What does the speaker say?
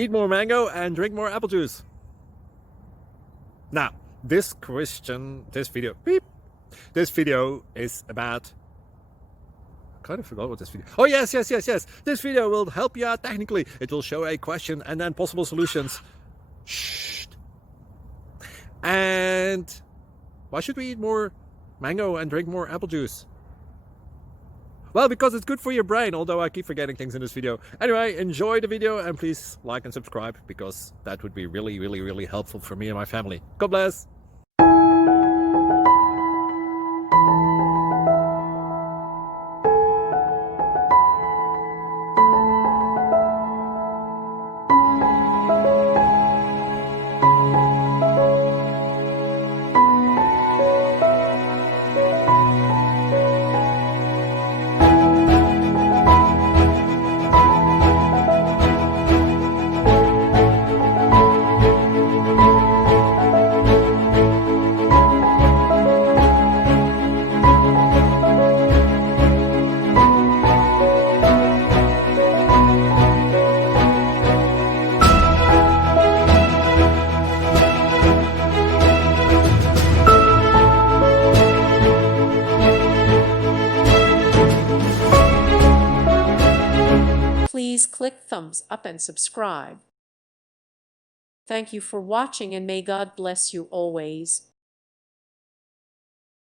Eat more mango and drink more apple juice. Now, this video is about... I kind of forgot what this video... Oh, yes. This video will help you out technically. It will show a question and then possible solutions. Shh. And why should we eat more mango and drink more apple juice? Well, because it's good for your brain, although I keep forgetting things in this video. Anyway, enjoy the video and please like and subscribe, because that would be really helpful for me and my family. God bless! Please click thumbs up and subscribe. Thank you for watching and may God bless you always.